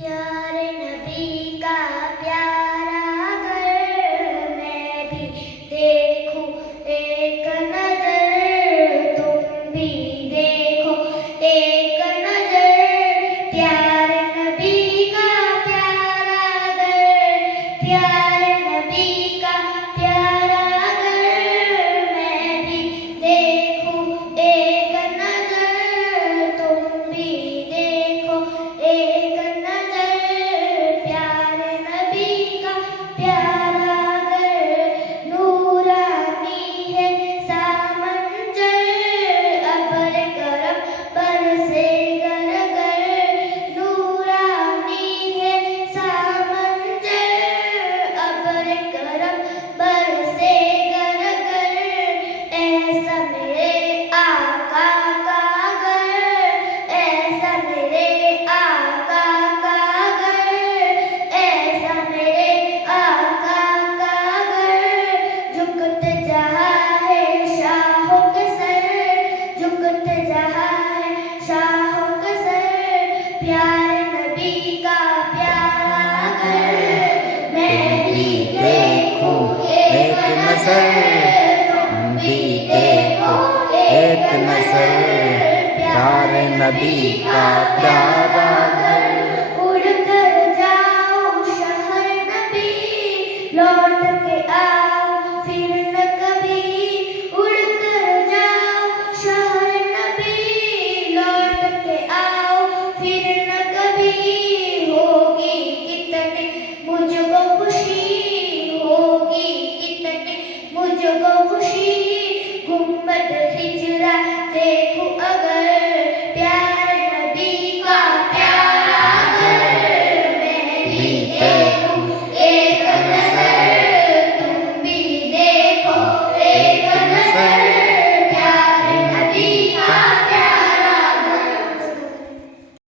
प्यारे नबी का प्यारा घर मैं भी देखूं एक नजर, तुम भी देखो एक नजर। प्यारे नबी का प्यारा घर, प्यारे नबी का प्यारा घर मैं भी देखूं एक नजर, तुम भी देखो एक नजर। प्यारे नबी का प्यारा घर नूरानी है सामंजर, अबर करम बरसे गर गर। नूरानी है सामंजर, अबर करम बरसे गर गर। ऐसा मेरे आका का घर, ऐसा मेरे आका का घर, ऐसा मेरे आका का घर। झुकते जहाँ है शाहों के सर, झुकते जहाँ है शाहों के सर। प्यारे नबी का प्यारा घर मैं भी देखूं एक नजर, तुम भी देखो एक नजर। प्यारे नबी का प्यारा